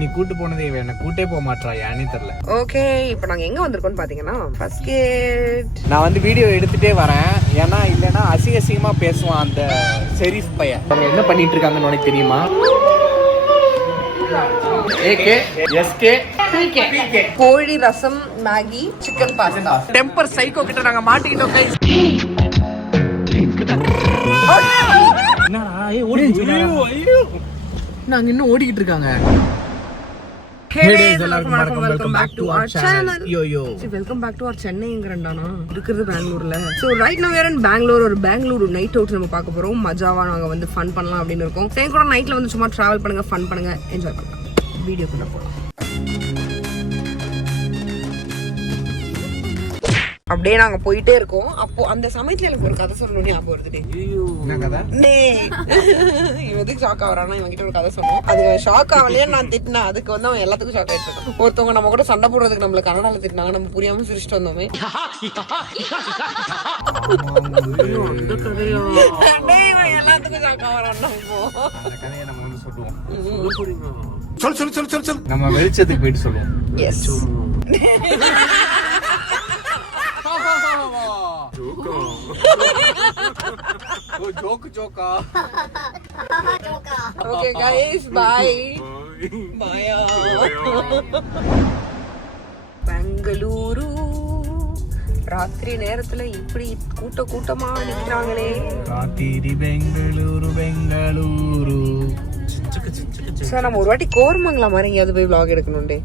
நீ கூட்டு போனதே என்ன கூட்டே போக மாட்டா யானே தெரியல. ஓகே, இப்போ நாங்க எங்க வந்திருக்கோம்னு பாத்தீங்கன்னா ஃபர்ஸ்ட் கேட். நான் வந்து வீடியோ எடுத்துட்டே வரேன், ஏன்னா இல்லைன்னா அசிங்கமா பேசுவான் அந்த ஷெரீஃப் பையன். அவங்க என்ன பண்ணிட்டு இருக்காங்கன்னு உனக்கு தெரியுமா? ஏகே எஸ்கே பிகே கோழி rasam, Maggi, chicken pasta. Temper psycho கிட்ட நாங்க மாட்டிக்கிட்டோம் கைஸ். நாங்க இன்னும் ஓடிக்கிட்டு இருக்காங்க. Welcome back to our channel. Welcome back to our சென்னைங்கறண்டானா இருக்குது பெங்களூர்ல. So right now we are in Bangalore. ஒரு பெங்களூர் நைட் அவுட் நம்ம பார்க்க போறோம். மஜாவா நாங்க வந்து ஃபன் பண்ணலாம் அப்படின்னு இருக்கோம். சேம் கூட நைட்ல வந்து சும்மா டிராவல் பண்ணுங்க, ஃபன் பண்ணுங்க, என்ஜாய் பண்ணுங்க. வீடியோக்குள்ள போலாம். அப்படியே நாங்க போயிட்டே இருக்கோம். அப்போ அந்த சமயத்துல எனக்கு ஒரு கதை சொல்லணும்னு ஞாபகம் வருது. என்ன கதை? இவன் எதுக்கு ஷாக் ஆகுறான்னா இவன் கிட்ட ஒரு கதை சொன்னோம். அது ஷாக் ஆகலையே நான் திட்டினேன். அதுக்கு வந்து அவன் எல்லாத்துக்கும் ஷாக் ஆயிட்டு இருக்கான். ஒருத்தவங்க நம்ம கூட சண்டை போடுறதுக்கு நம்மள கன்னடால திட்டினாங்க, நம்ம புரியாம சிரிச்சிட்டு வந்தோமே. எல்லாத்துக்கும் ஷாக் ஆகுறான்னா நம்ம வெளிச்சத்துக்கு போயிட்டு சொல்லுவோம். Yes. Okay guys, bye. Bye. Bengaluru ராத்திரி நேரத்துல இப்படி கூட்டமா நிக்கிறாங்களே. ராத்திரி பெங்களூரு பெங்களூரு. சார் நம்ம ஒரு வாட்டி கோரமங்கலம் மாதிரி எங்கேயாவது போய் vlog எடுக்கணும்டே.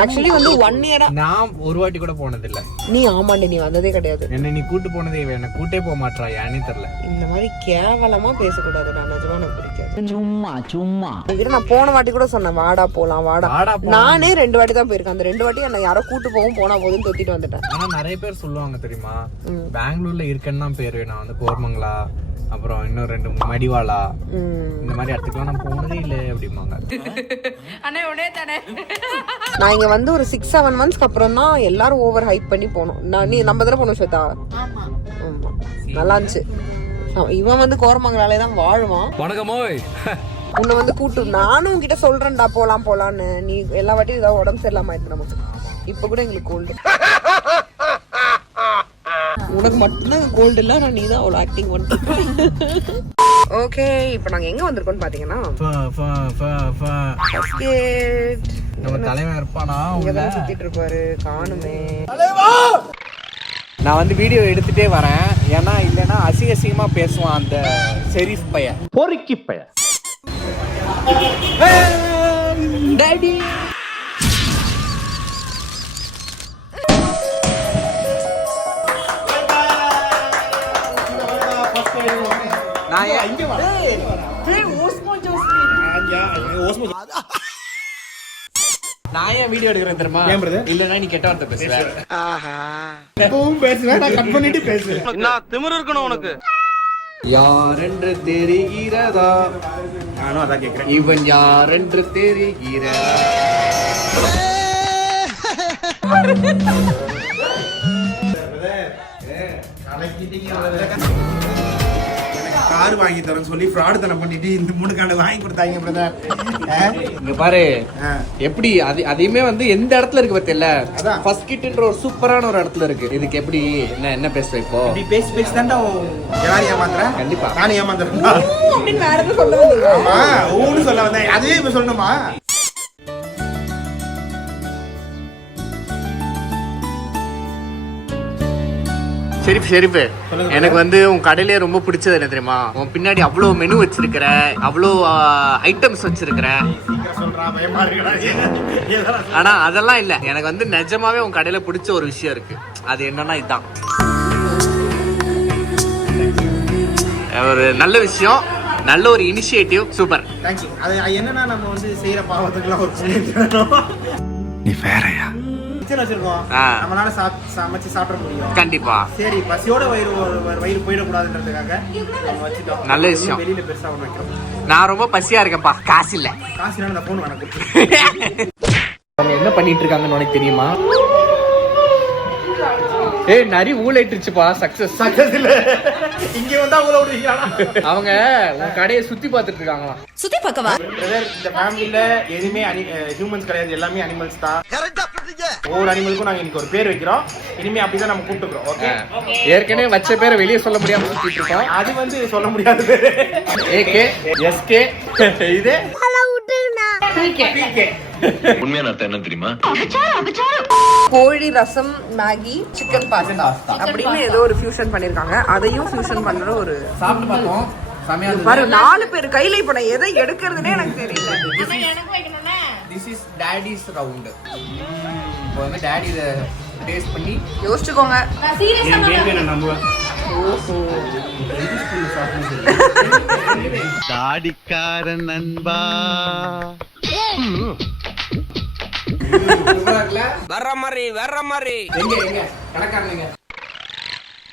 ஆக்சுவலி வந்து 1 year நான் ஒரு வாட்டி கூட போனது இல்ல. நீ ஆமாண்டே, நீ வந்ததே கிடையாது. என்ன நீ கூட்டு போனதே என்ன கூட்டே போக மாட்டா யானே தெரியல. இந்த மாதிரி கேவலமா பேசக்கூடாது. நான் நிஜமா எனக்கு பிடிக்காது. சும்மா இதுக்கு நான் போன வாட்டி கூட சொன்னேன் வாடா போலாம் வாடா. நானே 2 வாட்டி தான் போயிருக்கேன். அந்த 2 வாட்டி என்ன யாரோ கூட்டு போகும் போனா போதும் தொத்திட்டு வந்துட்டேன். ஆனா நிறைய பேர் சொல்லுவாங்க தெரியுமா, பெங்களூர்ல இருக்கேன்னு தான் பேரு. நான் வந்து கோரமங்கலா, அப்புறம் இன்னும் 2 மடிவாளா, இந்த மாதிரி இடத்துக்குலாம் நான் போனதே இல்ல அப்படிம்பாங்க. நான் இங்க வந்து ஒரு 6-7 months அப்புறம் தான் எல்லாரும் ஓவர் ஹைப் பண்ணி போனோம். நீ நம்ம தடவை போனோம் ஸ்வேதா. ஆமா நல்லா இருந்துச்சு. இவன் வந்து கோரமங்கலாலே தான் வாழ்வான். வணக்கமோய். உன்னை வந்து கூட்டு நானும் உங்ககிட்ட சொல்றேன்டா போலான்னு. நீ எல்லா வாட்டியும் ஏதாவது உடம்பு சரியில்லாம ஆயிடுச்சு நமக்கு. இப்ப கூட எங்களுக்கு கோல்டு. உனக்கு மட்டும்தான் கோல்டு இல்ல, நான் நீதான் அவ்வளவு ஆக்டிங் பண்ணிட்டு. ஓகே, இப்போ நாங்க எங்க வந்திருக்கோம்னு பாத்தீங்கன்னா நம்ம தலைவன் இருப்பானா இங்கதான் சுத்திட்டு இருப்பாரு, காணுமே. நான் வந்து வீடியோ எடுத்துட்டே வரேன், ஏன்னா இல்லைன்னா அசிங்கமா பேசுவான் அந்த ஷெரீஃப் பையன், பொறுக்கி பையன். டாடி நான் ஏன் வீடியோ எடுக்கிறேன் தெரியுமா? இல்லன்னா நீ கெட்ட வார்த்தை பேசுவேன். எப்பவும் பேசுவேன், நான் கட் பண்ணிட்டு பேசுவேன். நான் திமிரு இருக்கணும் உனக்கு. யார் என்று தெரிகிறதா? நானும் அதான் கேக்குறேன். இவன் யார் என்று தெரிகிறதா? கார் வாங்கி தரேன்னு சொல்லி ஃப்ராட் தனம் பண்ணிட்டு இந்த 3 கார்டு வாங்கி கொடுத்தாங்க பிரதர். இங்க பாரு எப்படி அதையுமே வந்து எந்த இடத்துல இருக்கு பத்தியில்ல. ஃபர்ஸ்ட் கிட்ன்ற ஒரு சூப்பரான ஒரு இடத்துல இருக்கு. இதுக்கு எப்படி என்ன பேசுற இப்போ? இப்படி பேசி தான்டா யாரையும் ஏமாத்துறேன். கண்டிப்பா நானும் ஏமாத்துறேன் அப்படின்னு வேற எதுவும் சொல்ல வந்தீங்க? ஆமா ஊன்னு சொல்ல வந்தேன். அதுவே இப்ப சொல்லணுமா? ஷெரீஃப், எனக்கு வந்து உன் கடையிலே ரொம்ப பிடிச்சது என்ன தெரியுமா? உன் பின்னாடி அவ்வளோ மெனு வச்சிருக்கிற, அவ்வளோ ஐட்டம்ஸ் வச்சிருக்கிற. ஆனா அதெல்லாம் இல்ல, எனக்கு வந்து நிஜமாவே உன் கடையில பிடிச்ச ஒரு விஷயம் இருக்கு. அது என்னன்னா இதுதான் ஒரு நல்ல விஷயம், நல்ல ஒரு இனிஷியேட்டிவ். சூப்பர். தேங்க்யூ. அது என்னன்னா நம்ம வந்து செய்யற பாவத்துக்குலாம் ஒரு புண்ணியம். நீ வேறயா நம்மளால சமைச்சு சாப்பிட முடியும். கண்டிப்பா. சரி, பசியோட வயிறு போயிடக்கூடாதுன்றதுக்காக வச்சுட்டோம். நல்ல விஷயம். வெளியில பெருசா ஒண்ணு வைக்கிறோம். நான் ரொம்ப பசியா இருக்கேன்ப்பா, காசு இல்ல. காசுனால அந்த போன் வேணாம். அவங்க என்ன பண்ணிட்டு இருக்காங்கன்னு உனக்கு தெரியுமா? ஏய் நரி ஊழைட்டுச்சுப்பா சக்சஸ் இல்ல இங்க வந்தா ஊழ விடுறீங்களா? அவங்க உன் கடையை சுத்தி பார்த்துட்டு இருக்காங்களாம். சுத்தி பக்கவா பிரதர், இந்த ஃபேமிலில எதுவுமே ஹியூமன்ஸ் கிடையாது, எல்லாமே அனிமல்ஸ் தான். ஒவ்வொரு அனிமலுக்கும் நாங்க இன்னைக்கு ஒரு பேர் வைக்கிறோம். இனிமே அப்படிதான் நம்ம கூப்பிட்டுக்கிறோம். ஓகே, ஏற்கனவே வச்ச பேரை வெளியே சொல்ல முடியாம சுத்திட்டு இருக்கோம். அது வந்து சொல்ல முடியாது. ஏகே எஸ்கே இது உண்மையான அர்த்தம் என்ன தெரியுமா? கோழி ரசம் மேகி சிக்கன் பாஸ்தா அப்படின்னு ஏதோ ஒரு ஃபியூஷன் பண்ணிருக்காங்க. அதையும் ஃபியூஷன் பண்ற ஒரு சாப்பிட்டு பார்த்தோம். சமையா பாரு 4 பேர் கையில இப்ப நான் எதை எடுக்கிறதுனே எனக்கு தெரியல. This is toadies round. இப்போ வந்து டாடி இத டேஸ்ட் பண்ணி யோசிச்சுக்கோங்க. என் பேபி நான் நம்புவேன். தாடிக்காரன் நண்பா. வர்ற மாதிரி எங்க கணக்காரங்க.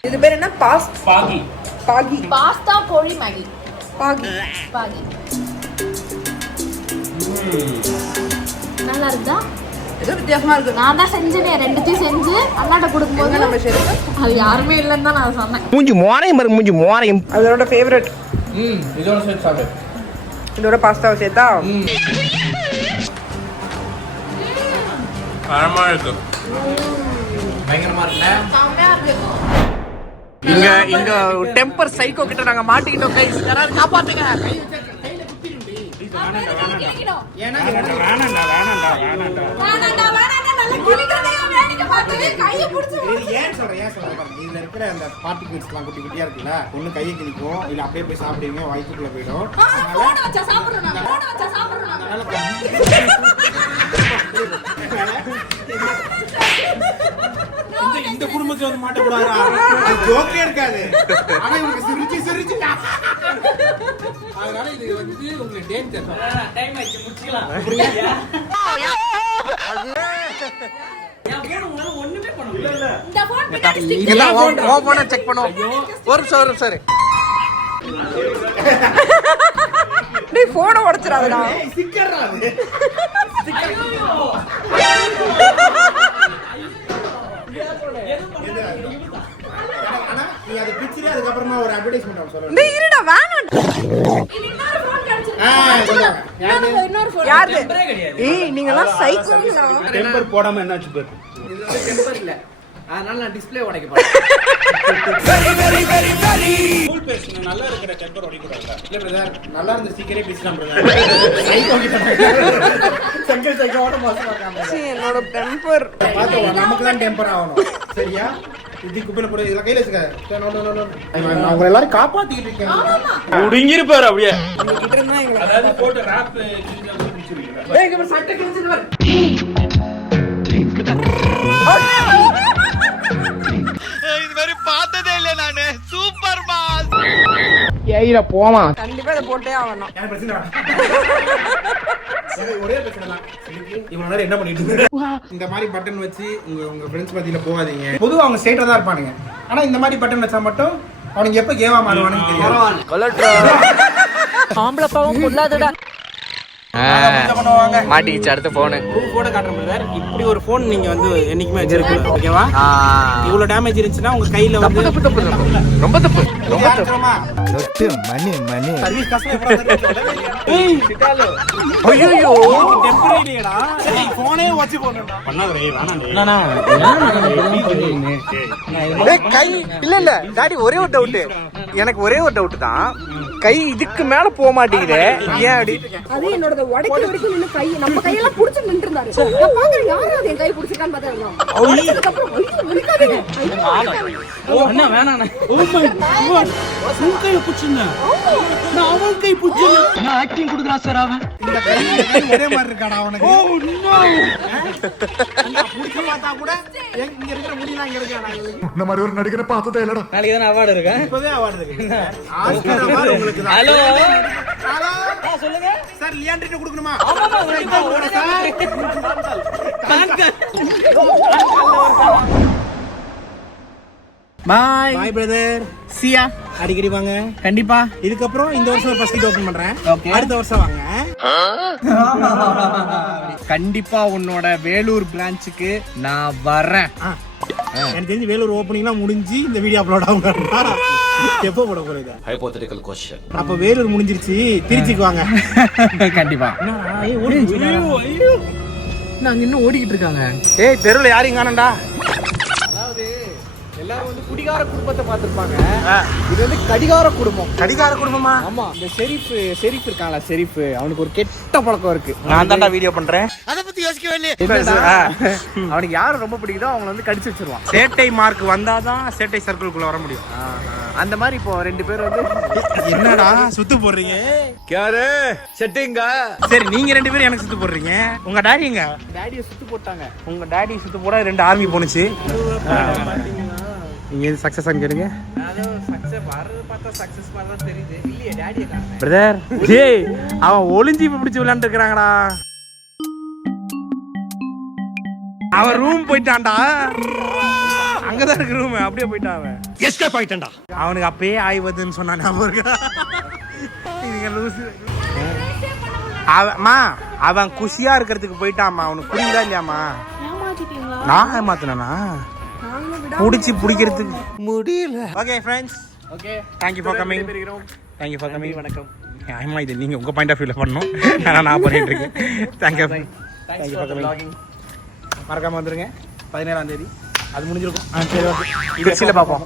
இது பேர் என்ன? பாகி பாகி பாஸ்தா கோழி மேகி பாகி பாகி நல்லா இருக்குதா? ஏதோ வித்தியாசமா இருக்கு. நான் தான் செஞ்சேனே, ரெண்டுத்தையும் செஞ்சு அண்ணாட்ட கொடுக்கும்போது நம்ம ஷெஃப் அது யாருமே இல்லைன்னு தான் நான் சொன்னேன். மூஞ்சி மோரையும் அதோட ஃபேவரட். இதோட சேர்த்து சாப்பிடு. இதோட பாஸ்தாவை சேர்த்தா ஆமா இருக்கு. பயங்கரமா இருக்குல்ல? செம்மையா இருக்கு. இங்க டெம்பர் சைக்கோ கிட்ட நாங்க மாட்டிக்கிட்டோம். கைஸ் யாராவது காப்பாத்துங்க. வேணாண்டா நல்லா குளிக்கிறதையா வேடிக்கை பார்த்து கையை பிடிச்சு ஏன் சொல்றேன் இதுல இருக்கிற அந்த பார்ட்டிகிள்ஸ்லாம் குட்டி குட்டியா இருக்குல்ல, ஒண்ணு கையை கிழிக்கும், இல்ல அப்படியே போய் சாப்பிடுவீங்க, வயிற்றுக்குள்ள போயிடும். போட வச்சா சாப்பிடுறோம் நாங்க, போட வச்சா சாப்பிடுறோம் நாங்க. இந்த குடும்பத்துல வந்து மாட்டக்கூடாதா? ஜோக்கே இருக்காது. ஆனா இவங்க சிரிச்சு அதனால இது வந்து உங்களுக்கு டேஞ்சர். டைம் ஆயிடுச்சு, முடிச்சுக்கலாம். இந்த போன் பின்னாடி இதெல்லாம் ஓ போனை செக் பண்ணுவோம். ஒரு நிமிஷம். டேய் போனை உடைச்சிராதடா. சிக்கறா அது. நீ அது பிச்சிரே அதுக்கு அப்புறமா ஒரு அட்வர்டைஸ்மென்ட் சொல்றேன். டேய் இருடா வேணாம். இன்னொரு போன் கிடைச்சிருக்கு. இன்னொரு போன் யாரு? ஏய் நீங்க எல்லாம் சைக்கோங்களா? டெம்பர் போடாம என்னாச்சு பாரு. இது வந்து டெம்பர் இல்ல. அதனால நான் டிஸ்ப்ளே உடைக்க போறேன். கூல் பேசுங்க, நல்லா இருக்கிற டெம்பர் உடைக்க கூடாது. இல்ல பிரதர், நல்லா இருந்த சீக்கிரே பேசலாம் பிரதர். சைக்கோ கிட்ட செங்கல் சைக்கோட மோசமா இருக்காங்க. சீ என்னோட டெம்பர். பாத்து நமக்கு தான் டெம்பர் ஆகணும். சரியா? இது குப்பையில போடு, இதெல்லாம் கையில வச்சுக்க. நான் உங்களை எல்லாரும் காப்பாத்திட்டு இருக்கேன். முடிங்கிருப்பாரு அப்படியே. கிட்ட இருந்தா எங்க அதாவது போட்டு ராப் கிழிஞ்சா முடிச்சிருவீங்க. டேய் இங்க சட்டை கிழிச்சிட்டு வர. இது மாதிரி பார்த்ததே இல்ல நானு. Super pass. ஏய்ல போமா. கண்டிப்பா இத போட்டே ஆவணும். என்ன பிரச்சனை? ஒரே பிரச்சனை தான். இவன் நேரம் என்ன பண்ணிட்டு இருக்க? இந்த மாதிரி பட்டன் வச்சு உங்க ஃப்ரெண்ட்ஸ் மத்தியில போகாதீங்க. பொதுவா அவங்க ஸ்ட்ரைட்டா தான் இருப்பானுங்க. ஆனா இந்த மாதிரி பட்டன் வச்சா மட்டும் அவனுக்கு எப்ப கேவா மாறுவானுன்னு தெரியாது. ஆம்பள பாவம் பொல்லாதடா. மாட்டிக்கிச்சு அடுத்த போனு. போட காட்டுறேன் பிரதர். இப்படி ஒரு போன் நீங்க வந்து என்னைக்குமே வச்சிருக்கீங்க. ஓகேவா? இவ்வளவு டேமேஜ் இருந்துச்சுன்னா உங்க கையில வந்து ரொம்ப தப்பு. தொட்டு மணி சர்வீஸ் கஸ்டமர் ஏய் சிட்டாலோ. ஐயோ டெம்பரரிடா. ஏய் போனே வச்சு போறடா. பண்ணாதே வேணாம். கை இல்ல டாடி ஒரே ஒரு டவுட். எனக்கு ஒரே ஒரு டவுட் தான். கை இதுக்கு மேல போக மாட்டேங்குது. ஏன் அப்படி? அது என்னோட உடைக்க வரைக்கும் நின்னு கை நம்ம கையெல்லாம் புடிச்சு நின்று இருந்தாரு. நான் பாக்குறேன் யாராவது என் கை புடிச்சிருக்கான்னு பார்த்தா உடைச்சதுக்கு அப்புறம் ஐயோ வலிக்காதே. அண்ணா வேணாம். Oh my god. உன் கை புடிச்சீங்க. நான் அவன் கை புடிச்சீங்க. நான் ஆக்டிங் குடுக்குறா சார் அவன். இந்த கை ஒரே மாதிரி இருக்காடா அவனுக்கு. Oh no. புடிச்சு பார்த்தா கூட இங்க இருக்கிற முடியலாம் இங்க இருக்கா. இந்த மாதிரி ஒரு நடிகரை பார்த்ததே இல்லடா. நாளைக்கு தான அவார்ட் இருக்கு. இப்பவே அவார்ட் இருக்கு. ஆஸ்கர் அவார்ட் உங்களுக்கு தான். ஹலோ ஹலோ சொல்லுங்க சார். லியாண்ட்ரிட்ட கொடுக்கணுமா? ஆமா ஓட சார். பாய் பாய் பிரதர். சியா. அடிக்கடி வாங்க. கண்டிப்பா. இதுக்கப்புறம் இந்த வருஷம் ஃபர்ஸ்ட் ஓபன் பண்றேன். அடுத்த வருஷம் வாங்க. கண்டிப்பா உன்னோட வேலூர் பிரான்ச்சுக்கு நான் வரேன். எனக்கு தெரிஞ்சு வேலூர் ஓப்பனிங்லாம் முடிஞ்சு இந்த வீடியோ அப்லோட் ஆகும். எப்போ போட போறீங்க? Hypothetical question. அப்ப வேலூர் முடிஞ்சிருச்சு, திருச்சிக்கு வாங்க. கண்டிப்பா நாங்க இன்னும் ஓடிக்கிட்டு இருக்காங்க. ஏய் தெருவில் யாரையும் காணண்டா. அதாவது எல்லாரும் வந்து குடிகார குடும்பத்தை பார்த்திருப்பாங்க. இது வந்து கடிகார குடும்பம். கடிகார குடும்பமா? ஆமா. இந்த ஷெரீஃப் இருக்கான்ல, ஷெரீஃப், அவனுக்கு ஒரு கெட்ட பழக்கம் இருக்கு. நான் தான்டா வீடியோ பண்றேன். அத பத்தி யோசிக்கவே இல்லையே. அவனுக்கு யாரு ரொம்ப பிடிக்குதோ அவங்கள வந்து கடிச்சு வச்சிருவான். சேட்டை மார்க் வந்தாதான் சேட்டை சர்க்கிள்குள்ள வர முடியும். அந்த மாதிரி இப்போ 2 பேர் வந்து என்னடா சுத்து போடுறீங்க? யாரு செட்டிங்க? சரி நீங்க 2 பேரும் எனக்கு சுத்து போடுறீங்க. உங்க டாடிங்க? டாடியை சுத்து போட்டாங்க. உங்க டாடி சுத்து போட 2 ஆர்மி போனுச்சு. நீங்க எது சக்சஸ் ஆன்னு கேளுங்க. பிரதர் டேய் அவன் ஒளிஞ்சி பிடிச்சு விளையாண்டு இருக்காங்கடா. அவன் ரூம் போயிட்டான்டா. அங்கதான் இருக்கு ரூம். அப்படியே போயிட்டான் அவன். எஸ்கேப் ஆயிட்டேன்டா. அவனுக்கு அப்பயே ஆய்வதுன்னு சொன்னான். அவன் குஷியா இருக்கிறதுக்கு போயிட்டாமா. அவனுக்கு புரியுதா இல்லையாமா? நான் ஏமாத்தினா புடிச்சு பிடிக்கிறதுக்கு முடியல. Okay friends, okay, thank you for coming. Thank you for coming. வணக்கம். ஆமா இது நீங்க உங்க பாயிண்ட் ஆஃப் வியூல பண்ணணும். நான் பண்ணிட்டு இருக்கேன். Thank you for coming. மறக்காம வந்துருங்க. 17ஆம் தேதி அது முடிஞ்சிருக்கும். சரி, திருச்சியில பார்ப்போம்.